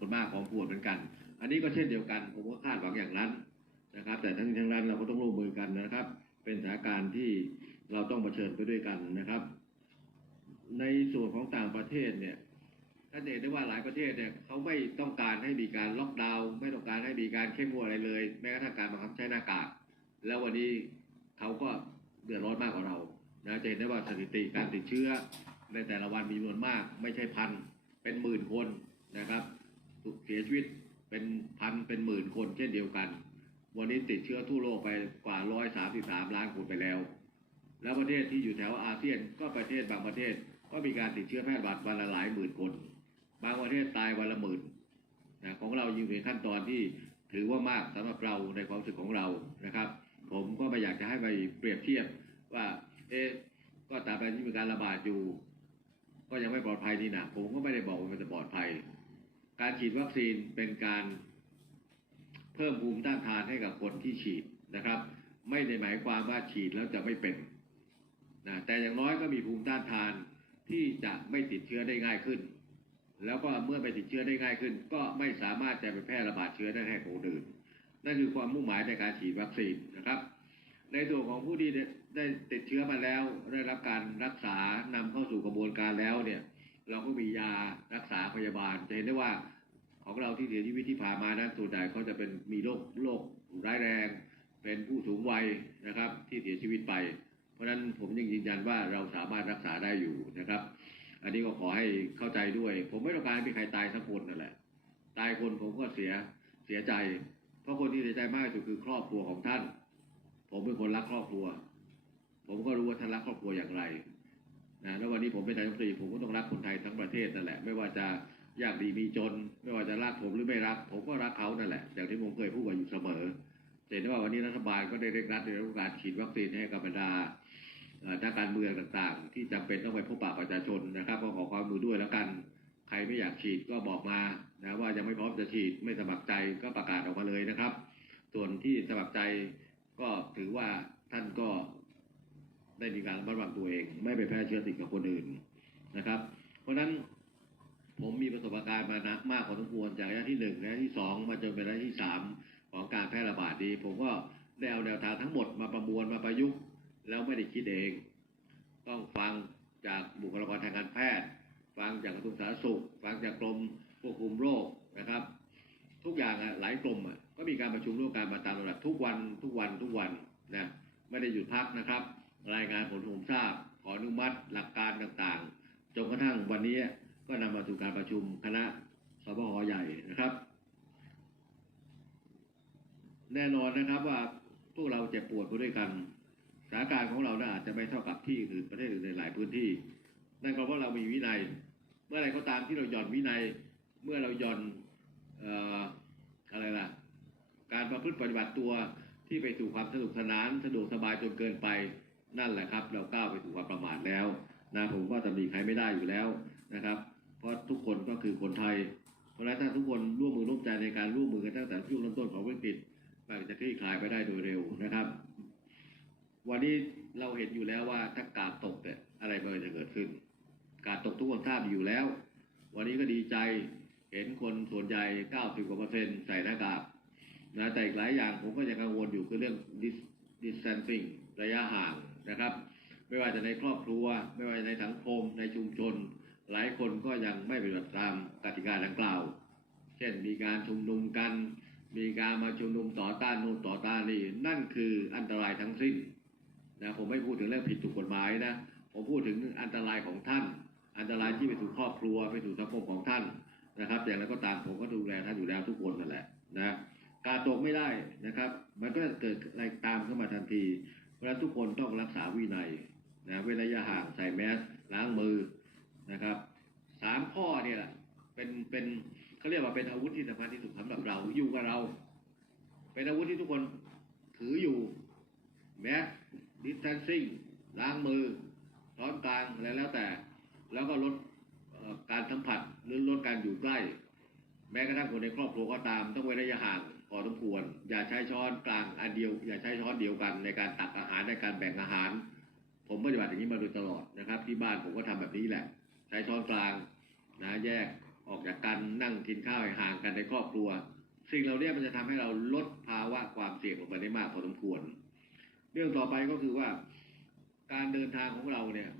คนมาของควรเหมือนกัน อันนี้ก็เช่นเดียวกัน ผมก็คาดหวังอย่างนั้นนะครับ แต่ทั้งนี้ทั้งนั้นเราก็ต้องร่วมมือกันนะครับ เป็นสถานการณ์ที่เราต้องเผชิญไปด้วยกันนะครับ ในส่วนของต่างประเทศเนี่ยท่านเห็นได้ว่าหลายประเทศเนี่ยเขาไม่ต้องการให้มีการล็อกดาวน์ไม่ต้องการให้มีการเข้มงวดอะไรเลย แม้กระทั่งการบังคับใช้หน้ากากแล้ววันนี้เขาก็เดือดร้อนมากกว่าเรานะจะเห็นได้ว่าสถิติการติดเชื้อในแต่ละวันมีจำนวนมาก ไม่ใช่พันเป็นหมื่นคนนะครับ เสียชีวิตเป็นพันเป็นหมื่นคนเช่นเดียวกัน วันนี้ติดเชื้อทั่วโลกไปกว่า133ล้านคนไปแล้ว แล้วประเทศที่อยู่แถวอาเซียนก็ประเทศบางประเทศก็มีการติดเชื้อแพร่ระบาดวันละหลายหมื่นคน บางประเทศตายวันละหมื่นนะของเราอยู่ในขั้นตอนที่ถือว่ามากสำหรับเราในความรู้สึกของเรานะครับ ผมก็ไม่อยากจะให้ไปเปรียบเทียบว่า เอ๊ะก็ตามไปที่มีการระบาดอยู่ ก็ยังไม่ปลอดภัยนี่นะผมก็ไม่ได้บอกว่ามันจะปลอดภัย การฉีดวัคซีนเป็นการเพิ่มภูมิต้านทานให้กับคนที่ฉีดนะครับ ไม่ได้หมายความว่าฉีดแล้วจะไม่เป็นนะแต่อย่างน้อยก็มีภูมิต้านทานที่จะไม่ติดเชื้อได้ง่ายขึ้น แล้วก็เมื่อไปติดเชื้อได้ง่ายขึ้น ก็ไม่สามารถจะไปแพร่ระบาดเชื้อได้ให้คนอื่นนั่นคือความมุ่งหมายในการฉีดวัคซีนนะครับ ในส่วนของผู้ที่ได้ได้ติดเชื้อมาแล้วได้รับการรักษานำเข้าสู่กระบวนการแล้วเนี่ย เราก็มียารักษาพยาบาลจะเห็นได้ว่า ของเราที่เสียชีวิตที่ผ่านมานั้นส่วนใหญ่เขาจะเป็นมีโรคโรคร้ายแรง เป็นผู้สูงวัยนะครับ ที่เสียชีวิตไป เพราะฉะนั้นผมยังยืนยันว่าเราสามารถรักษาได้อยู่นะครับ อันนี้ก็ขอให้เข้าใจด้วย ผมไม่ต้องการให้มีใครตายสักคนนั่นแหละ ตายคนผมก็เสียเสียใจ เพราะคนที่เสียใจมากที่สุดคือครอบครัวของท่าน ผมเป็นคนรักครอบครัว ผมก็รู้ว่าท่านรักครอบครัวอย่างไรนะแล้ววันนี้ผมเป็นนายกรัฐมนตรีผมก็ต้องรักคนไทยทั้งประเทศนั่นแหละ ไม่ว่าจะ ยากดีมีจน ไม่ว่าจะรักผมหรือไม่รัก ผมก็รักเขานั่นแหละอย่างที่ผมเคยพูดไว้อยู่เสมอเห็นได้ว่าวันนี้รัฐบาลก็ได้เร่งรัดในเรื่องการฉีดวัคซีนให้กับบรรดาเอ่อนักการเมืองต่างๆ ที่จำเป็นต้องไปพบปะประชาชนนะครับ ก็ขอความมือด้วยแล้วกัน ใครไม่อยากฉีดก็บอกมานะว่ายังไม่พร้อมจะฉีดไม่สมัครใจก็ประกาศออกมาเลยนะครับ ส่วนที่สมัครใจก็ถือว่าท่านก็ได้มีการระมัดระวังตัวเอง ไม่ไปแพร่เชื้อติดกับคนอื่นนะครับ เพราะฉะนั้น ผมมีประสบการณ์มานะมากพอสมควรจากระยะที่หนึ่งระยะที่สองมาจนเป็นระยะที่สามของการแพร่ระบาดนี้ผมก็ได้เอาแนวทางทั้งหมดมาประมวลมาประยุกต์แล้วไม่ได้คิดเอง ต้องฟังจากบุคลากรทางการแพทย์ ฟังจากกระทรวงสาธารณสุข ฟังจากกรมควบคุมโรคนะครับ ทุกอย่างอะหลายกรมอะก็มีการประชุมร่วมกันมาตามลำดับทุกวันทุกวันทุกวันนะไม่ได้หยุดพักนะครับ รายงานผลผมทราบขออนุมัติหลักการต่างๆจนกระทั่งวันนี้ ก็นำมาสู่การประชุมคณะสบหใหญ่นะครับ แน่นอนนะครับว่าพวกเราเจ็บปวดไปด้วยกันสถานการณ์ของเราน่าอาจจะไม่เท่ากับที่อื่นประเทศอื่นในหลายพื้นที่นั่นก็เพราะเรามีวินัย เมื่อไรก็ตามที่เราหย่อนวินัย เมื่อเราหย่อนอออะไรล่ะ การประพฤติปฏิบัติตัวที่ไปสู่ความสนุกสนานสะดวกสบายจนเกินไปนั่นแหละครับ เราก้าวไปสู่ความประมาทแล้วนะผมก็ตำหนิใครไม่ได้อยู่แล้วนะครับ เพราะทุกคนก็คือคนไทย เพราะฉะนั้นถ้าทุกคนร่วมมือร่วมใจในการร่วมมือกันตั้งแต่ช่วงเริ่มต้นของวิกฤตมันจะคลี่คลายไปได้โดยเร็วนะครับ วันนี้เราเห็นอยู่แล้วว่าถ้ากาดตกเนี่ยอะไรมันจะเกิดขึ้น การตกทุกคนทราบอยู่แล้ว วันนี้ก็ดีใจเห็นคนส่วนใหญ่ 90กว่าเปอร์เซ็นต์ใส่หน้ากากนะแต่อีกหลายอย่างผมก็ยังกังวลอยู่คือเรื่อง dis- distancing ระยะห่างนะครับ ไม่ว่าจะในครอบครัว ไม่ว่าจะในสังคมในชุมชน หลายคนก็ยังไม่ปฏิบัติตามกติกาดังกล่าว เช่นมีการชุมนุมกัน มีการมาชุมนุมต่อต้านนู่นต่อต้านนี่นั่นคืออันตรายทั้งสิ้นนะผมไม่พูดถึงเรื่องผิดถูกกฎหมายนะผมพูดถึงอันตรายของท่าน อันตรายที่ไปสู่ครอบครัวไปสู่สังคมของท่านนะครับอย่างไรก็ตามผมก็ดูแลท่านอยู่แล้วทุกคนนั่นแหละนะการตกไม่ได้นะครับ มันก็จะเกิดอะไรตามเข้ามาทันที เพราะฉะนั้นทุกคนต้องรักษาวินัยนะเว้นระยะห่างใส่แมสล้างมือ นะครับสามข้อเนี่ยแหละเป็นเป็นเขาเรียกว่าเป็นอาวุธที่สำคัญที่สุดสำหรับเราอยู่กับเรา เป็นอาวุธที่ทุกคนถืออยู่แมสดิสแทนซิ่งล้างมือช้อนกลางอะไรแล้วแต่ แล้วก็ลดการสัมผัสหรือลดการอยู่ใกล้ แม้กระทั่งคนในครอบครัวก็ตาม ต้องเว้นระยะห่างพอสมควร อย่าใช้ช้อนกลางอันเดียว อย่าใช้ช้อนเดียวกัน ในการตักอาหารในการแบ่งอาหาร ผมปฏิบัติอย่างนี้มาโดยตลอดนะครับ ที่บ้านผมก็ทำแบบนี้แหละ ใช้ช้อนกลางนะแยกออกจากกันนั่งกินข้าวห่างกันในครอบครัว สิ่งเหล่านี้มันจะทำให้เราลดภาวะความเสี่ยงลงไปได้มากพอสมควร เรื่องต่อไปก็คือว่าการเดินทางของเราเนี่ย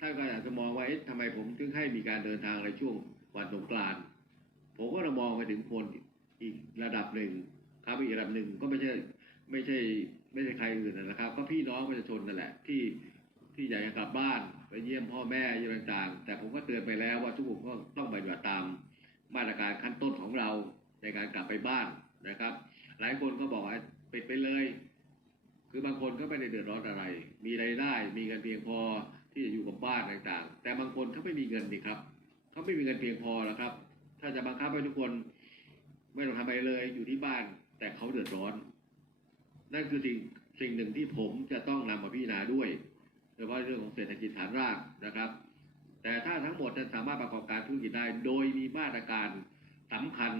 ท่านก็อาจจะมองว่าเอ๊ะทำไมผมถึงให้มีการเดินทางในช่วงวันสงกรานต์ผมก็จะมองไปถึงคนอีกระดับหนึ่งครับอีกระดับหนึ่งก็ไม่ใช่ไม่ใช่ไม่ใช่ใครอื่นนะครับ ก็พี่น้องประชาชนนั่นแหละที่ที่อยากจะกลับบ้าน ไปเยี่ยมพ่อแม่ยี่ยมต่างๆ แต่ผมก็เตือนไปแล้วว่าทุกคนก็ต้องปฏิบัติตามมาตรการขั้นต้นของเราในการกลับไปบ้านนะครับ หลายคนก็บอกปิดไปเลย คือบางคนก็ไม่ได้เดือดร้อนอะไร มีรายได้มีเงินเพียงพอที่จะอยู่กับบ้านต่างๆ แต่บางคนเขาไม่มีเงินนี่ครับเขาไม่มีเงินเพียงพอแล้วครับ ถ้าจะบังคับให้ทุกคนไม่ต้องทำอะไรเลยอยู่ที่บ้าน แต่เขาเดือดร้อน นั่นคือสิ่งสิ่งหนึ่งที่ผมจะต้องนำมาพิจารณาด้วย โดยเฉพาะเรื่องของเศรษฐกิจฐานรากนะครับ แต่ถ้าทั้งหมดจะสามารถประกอบการธุรกิจได้ โดยมีมาตรการสำคัญ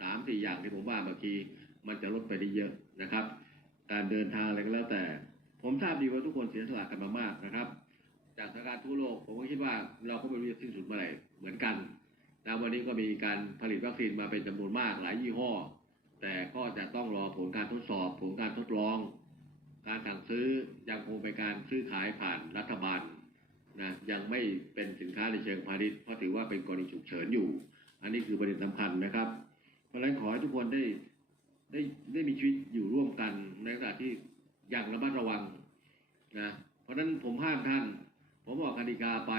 สามสี่อย่างที่ผมว่าเมื่อกี้มันจะลดไปได้เยอะนะครับ การเดินทางอะไรก็แล้วแต่ ผมทราบดีว่าทุกคนเสียสละกันมามากนะครับ จากสถานการณ์ทั่วโลกผมก็คิดว่าเราก็ไม่รู้จะสิ้นสุดเมื่อไหร่เหมือนกันนะวันนี้ก็มีการผลิตวัคซีนมาเป็นจำนวนมากหลายยี่ห้อ แต่ก็จะต้องรอผลการทดสอบ ผลการทดลอง การสั่งซื้อยังคงเป็นการซื้อขายผ่านรัฐบาลนะยังไม่เป็นสินค้าในเชิงพาณิชย์เพราะถือว่าเป็นกรณีฉุกเฉินอยู่ อันนี้คือประเด็นสำคัญนะครับ เพราะฉะนั้นขอให้ทุกคนได้ได้ได้มีชีวิตอยู่ร่วมกันในขณะที่อย่างระมัดระวังนะเพราะฉะนั้นผมห้ามท่าน ผมบอกกติกาไป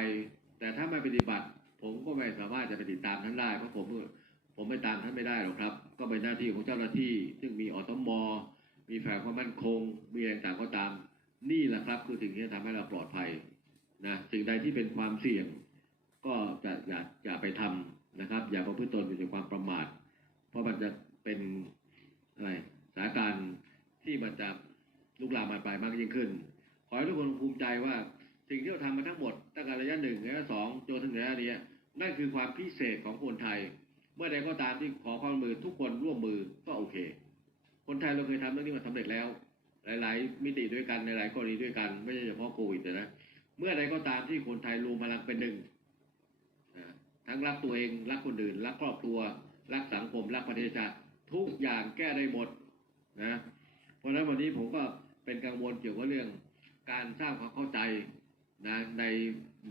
แต่ถ้าไม่ปฏิบัติ ผมก็ไม่สามารถจะไปติดตามท่านได้เพราะผมผมไม่ตามท่านไม่ได้หรอกครับ ก็เป็นหน้าที่ของเจ้าหน้าที่ ซึ่งมีอตม มีฝ่ายความมั่นคง มีอะไรต่างก็ตาม นี่แหละครับ คือสิ่งที่จะทำให้เราปลอดภัยนะสิ่งใดที่เป็นความเสี่ยง ก็จะอย่าอย่าไปทำนะครับ อย่าประพฤติตนอยู่ในความประมาท เพราะมันจะเป็นอะไรสถานการณ์ที่มันจะลุกลามบานปมากยิ่งขึ้น ขอให้ทุกคนภูมิใจว่าสิ่งที่เราทำมาทั้งหมดตั้งแต่ระยะหนึ่งระยะสองจนถึงระยะนี้นั่นคือความพิเศษของคนไทย เมื่อใดก็ตามที่ขอความมือทุกคนร่วมมือก็โอเค คนไทยเราเคยทำเรื่องนี้มาสำเร็จแล้ว หลาย ๆ มิติด้วยกันในหลายกรณีด้วยกัน ไม่ใช่เฉพาะโควิดนะ เมื่อใดก็ตามที่คนไทยรวมพลังเป็นหนึ่งทั้งรักตัวเองรักคนอื่น รักครอบครัว รักสังคม รักประเทศชาติทุกอย่างแก้ได้หมดนะเพราะฉะนั้นวันนี้ผมก็เป็นกังวลเกี่ยวกับเรื่อง การสร้างความเข้าใจนะใน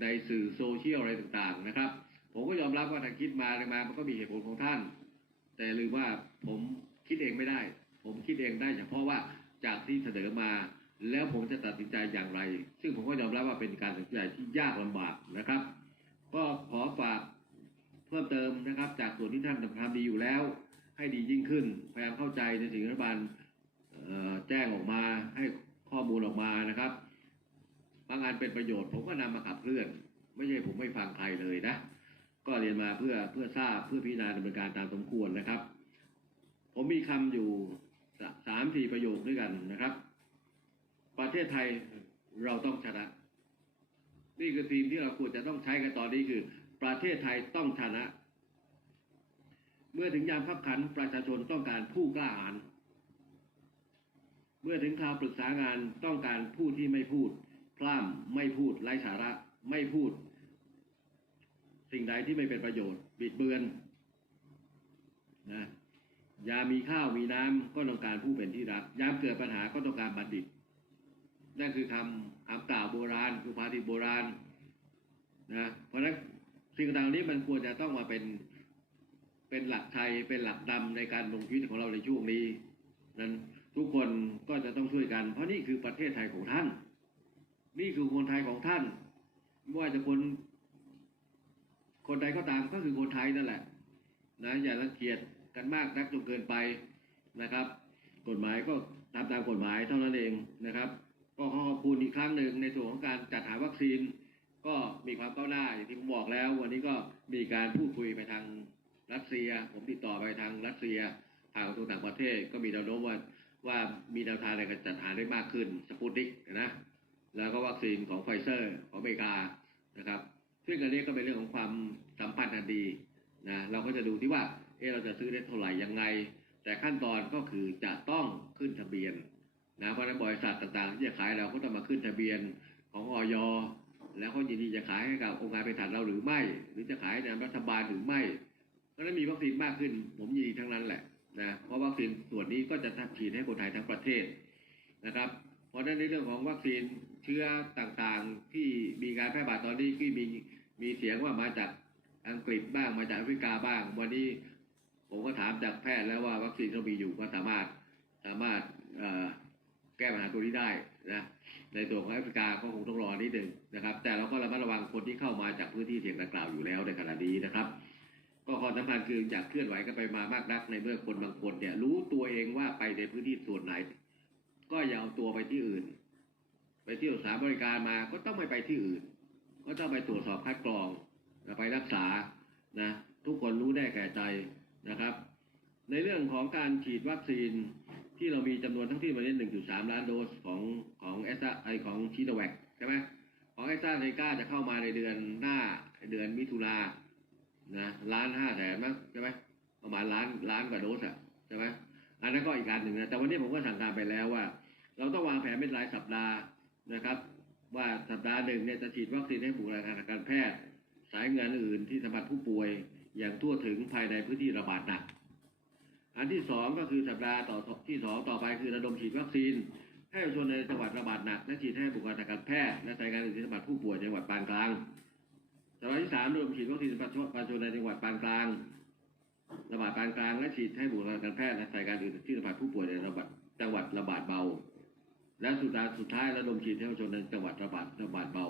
ในสื่อโซเชียลอะไรต่างๆนะครับ ผมก็ยอมรับว่าถ้าคิดมาอะไรมามันก็มีเหตุผลของท่าน แต่ลืมว่าผมคิดเองไม่ได้ ผมคิดเองได้เฉพาะว่าจากที่เสนอมา แล้วผมจะตัดสินใจอย่างไร ซึ่งผมก็ยอมรับว่าเป็นการตัดสินใจที่ยากลำบากนะครับ ก็ขอฝากเพิ่มเติมนะครับ จากส่วนที่ท่านทำดีอยู่แล้ว ให้ดียิ่งขึ้นพยายามเข้าใจในสิ่งที่รัฐบาลแจ้งออกมาให้ข้อมูลออกมานะครับ บางอันเป็นประโยชน์ ผมก็นำมาขับเคลื่อน ไม่ใช่ผมไม่ฟังใครเลยนะ ก็เรียนมาเพื่อเพื่อทราบเพื่อพิจารณาดำเนินการตามสมควรนะครับ ผมมีคำอยู่ สามสี่ประโยคด้วยกันนะครับ ประเทศไทยเราต้องชนะ นี่คือทีมที่เราควรจะต้องใช้กันตอนนี้คือ ประเทศไทยต้องชนะ เมื่อถึงยามขับขันประชาชนต้องการผู้กล้าหาญเมื่อถึงคราวปรึกษางานต้องการผู้ที่ไม่พูด พร่ำไม่พูดไร้สาระ ไม่พูด สิ่งใดที่ไม่เป็นประโยชน์ บิดเบือนนะ ยามมีข้าวมีน้ำก็ต้องการผู้เป็นที่รัก ยามเกิดปัญหาก็ต้องการบัณฑิต นั่นคือคำคำกล่าวโบราณคือภาษิตโบราณนะเพราะฉะนั้นสิ่งต่างนี้มันควรจะต้องมาเป็นเป็นหลักไทยเป็นหลักดำในการลงชีวิตของเราในช่วงนี้นั้นทุกคนก็จะต้องช่วยกัน เพราะนี่คือประเทศไทยของท่าน นี่คือคนไทยของท่านไม่ว่าจะคน คนใดก็ตามก็คือคนไทยนั่นแหละนะอย่ารังเกียจ กันมากนักจนเกินไปนะครับ กฎหมายก็ตามตามกฎหมายเท่านั้นเองนะครับ ก็ขอขอบคุณอีกครั้งหนึ่งในส่วนของการจัดหาวัคซีน ก็มีความก้าวหน้าอย่างที่ผมบอกแล้ว วันนี้ก็มีการพูดคุยไปทางรัสเซีย ผมติดต่อไปทางรัสเซียทางกระทรวงต่างประเทศก็มีแนวโน้มว่าว่ามีแนวทางในการจัดหาได้มากขึ้นสปุตนิกนะแล้วก็วัคซีนของไฟเซอร์ของอเมริกานะครับซึ่งอันนี้ก็เป็นเรื่องของความสัมพันธ์อันดีนะเราก็จะดูที่ว่า เออเราจะซื้อได้เท่าไหร่ยังไง แต่ขั้นตอนก็คือจะต้องขึ้นทะเบียนนะเพราะนั้นบริษัทต่างๆ ที่จะขายเราก็ต้องมาขึ้นทะเบียนของออยแล้วเขายินดีจะขายให้กับองค์การเภสัชเราหรือไม่ หรือจะขายในรัฐบาลหรือไม่ เพราะฉะนั้นมีวัคซีนมากขึ้น ผมยินดีทั้งนั้นแหละนะเพราะวัคซีนส่วนนี้ก็จะฉีดให้คนไทยทั้งประเทศนะครับ เพราะฉะนั้นในเรื่องของวัคซีนเชื้อต่างๆ ที่มีการแพร่ระบาดตอนนี้ที่มีมีเสียงว่ามาจากอังกฤษบ้างมาจากแอฟริกาบ้าง วันนี้ ผมก็ถามจากแพทย์แล้วว่าวัคซีนเขามีอยู่ก็สามารถสามารถแก้ปัญหาตัวนี้ได้นะในตัวของแอฟริกาก็คงต้องรอนิดหนึ่งนะครับ แต่เราก็ระมัดระวังคนที่เข้ามาจากพื้นที่เสี่ยงดังกล่าวอยู่แล้วในขณะนี้นะครับ ก็ข้อสำคัญคืออยากเคลื่อนไหวกันไปมามากนักในเมื่อคนบางคนเนี่ย รู้ตัวเองว่าไปในพื้นที่ส่วนไหน ก็อย่าเอาตัวไปที่อื่น ไปเที่ยวสถานบริการมาก็ต้องไม่ไปที่อื่น ก็ต้องไปตรวจสอบคัดกรองไปรักษานะทุกคนรู้ได้แก่ใจ นะครับ ในเรื่องของการฉีดวัคซีนที่เรามีจำนวนทั้งที่ประเทศ1.3ล้านโดสของของเอสไอของชีโนแวคใช่ไหมของเอสตาเซกาจะเข้ามาในเดือนหน้าเดือนมิถุนานะล้านห้าแสนมั้งใช่ไหมประมาณล้านล้านกว่าโดสอะใช่ไหมอันนั้นก็อีกการหนึ่งนะแต่วันนี้ผมก็สั่งการไปแล้วว่า เราต้องวางแผนเป็นรายสัปดาห์นะครับ ว่าสัปดาห์หนึ่งเนี่ยจะฉีดวัคซีนให้บุคลากรทางการแพทย์ สายงานอื่นที่สัมผัสผู้ป่วย อย่างทั่วถึงภายในพื้นที่ระบาดหนัก อันที่สองก็คือสัปดาห์ต่อที่สองต่อไปคือระดมฉีดวัคซีน ให้ประชาชนในจังหวัดระบาดหนักและฉีดให้บุคลากรทางการแพทย์และสายงานอื่นที่สัมผัสผู้ป่วยในจังหวัดปานกลางสัปดาห์ที่สามระดมฉีดวัคซีนประชาชนในจังหวัดปานกลาง ระบาดปานกลางและฉีดให้บุคลากรทางแพทย์และสายงานอื่นที่สัมผัสผู้ป่วยในระบาดจังหวัดระบาดเบา และสุดท้ายสุดท้ายระดมฉีดให้ประชาชนในจังหวัดระบาดระบาดเบา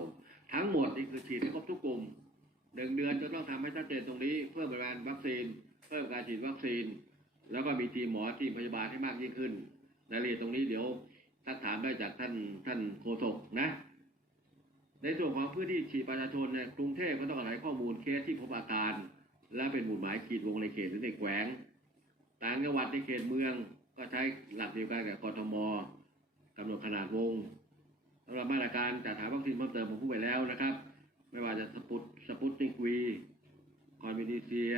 ทั้งหมดนี่คือฉีดให้ครบทุกกลุ่ม หนึ่งเดือนจะต้องทำให้ชัดเจนตรงนี้ เพิ่มปริมาณวัคซีน เพิ่มการฉีดวัคซีน แล้วก็มีทีมหมอทีมพยาบาลให้มากยิ่งขึ้นรายละเอียดตรงนี้เดี๋ยวทักถามได้จากท่านท่านโฆษกนะ ในส่วนของพื้นที่ฉีดประชาชนเนี่ยกรุงเทพก็ต้องอาศัยข้อมูลเคสที่พบอาการ และเป็นหมุดหมายขีดวงในเขตหรือในแขวง ต่างจังหวัดในเขตเมืองก็ใช้หลักเดียวกันกับกทมกำหนดขนาดวงสำหรับมาตรการจัดหาวัคซีนเพิ่มเติมผมพูดไปแล้วนะครับ ไม่ว่าจะสปุตสปุตนิกวีคอนวินิเซีย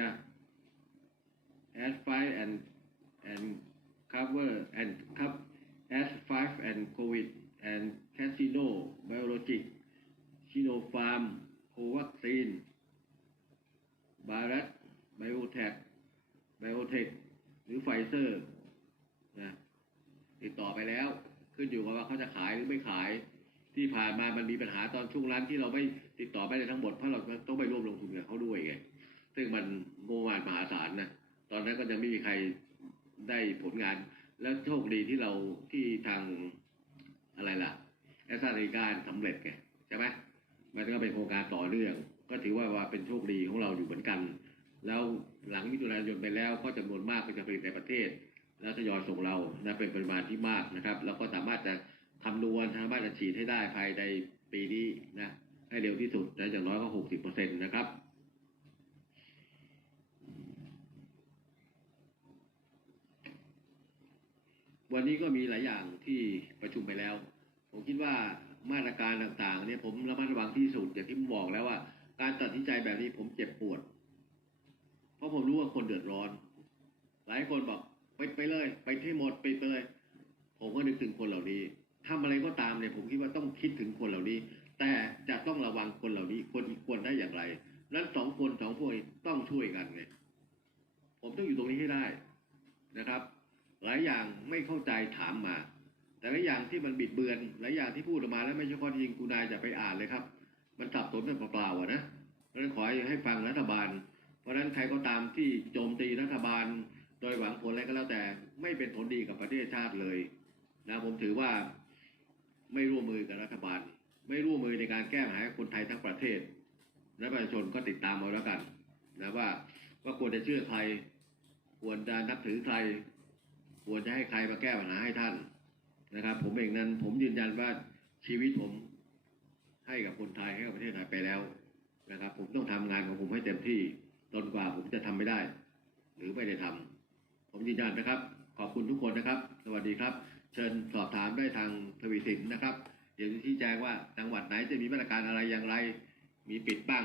S5 and and cover and cup S5 and COVID and Casino Biologic Sinopharm Covaxin บารัสไบโอเทคไบโอเทคหรือไฟเซอร์นะติดต่อไปแล้วขึ้นอยู่กับว่าเขาจะขายหรือไม่ขายที่ผ่านมามันมีปัญหาตอนช่วงร้านที่เราไม่ ติดต่อไม่ได้ทั้งหมดเพราะเราต้องไปร่วมลงทุนกับเขาด้วยไงซึ่งมันโมวานมหาศาลนะตอนนั้นก็จะไม่มีใครได้ผลงาน แล้วโชคดีที่เราที่ทางอะไรล่ะแอสตราเซเนการสำเร็จไงใช่ไหมมันก็เป็นโครงการต่อเนื่อง ก็ถือว่าว่าเป็นโชคดีของเราอยู่เหมือนกัน แล้วหลังมิถุนายนไปแล้วก็จำนวนมากก็จะผลิตในประเทศ แล้วทยอยส่งเรานะเป็นปริมาณที่มากนะครับ แล้วก็สามารถจะคำนวณสามารถจะฉีดให้ได้ภายในปีนี้นะ ให้เร็วที่สุดนะอย่างน้อยก็หกสิบเปอร์เซ็นต์นะครับวันนี้ก็มีหลายอย่างที่ประชุมไปแล้ว ผมคิดว่ามาตรการต่างๆ เนี่ยผมระมัดระวังที่สุดอย่างที่ผมบอกแล้วว่า การตัดสินใจแบบนี้ผมเจ็บปวด เพราะผมรู้ว่าคนเดือดร้อน หลายคนบอกไปไปเลย ไปที่หมดไปเลย ผมก็นึกถึงคนเหล่านี้ทำอะไรก็ตามเนี่ยผมคิดว่าต้องคิดถึงคนเหล่านี้ แต่จะต้องระวังคนเหล่านี้คนอีกคนได้อย่างไรนั้นสองคนสองพวกนี้ต้องช่วยกันไงผมต้องอยู่ตรงนี้ให้ได้นะครับ หลายอย่างไม่เข้าใจถามมา แต่หละอย่างที่มันบิดเบือนหลายอย่างที่พูดออกมาแล้วไม่ใช่ข้อเท็จริงคุณนายจะไปอ่านเลยครับ มันสับสนเป็นเปล่าๆอะนะเพราะฉะนั้นขอให้ฟังรัฐบาล เพราะฉะนั้นใครก็ตามที่โจมตีรัฐบาล โดยหวังผลอะไรก็แล้วแต่ไม่เป็นผลดีกับประเทศชาติเลยนะผมถือว่าไม่ร่วมมือกับรัฐบาล ไม่ร่วมมือในการแก้ปัญหาให้คนไทยทั้งประเทศ และประชาชนก็ติดตามเอาแล้วกันนะว่าว่าควรจะเชื่อใคร ควรจะนับถือใคร ควรจะให้ใครมาแก้ปัญหาให้ท่านนะครับ ผมเองนั้นผมยืนยันว่าชีวิตผมให้กับคนไทยให้กับประเทศไทยไปแล้วนะครับ ผมต้องทำงานของผมให้เต็มที่จนกว่าผมจะทำไม่ได้ หรือไม่ได้ทำผมยืนยันนะครับ ขอบคุณทุกคนนะครับ สวัสดีครับ เชิญสอบถามได้ทางทวีสินนะครับ เดี๋ยวจะชี้แจงว่าจังหวัดไหนจะมีมาตรการอะไรอย่างไร มีปิดบ้าง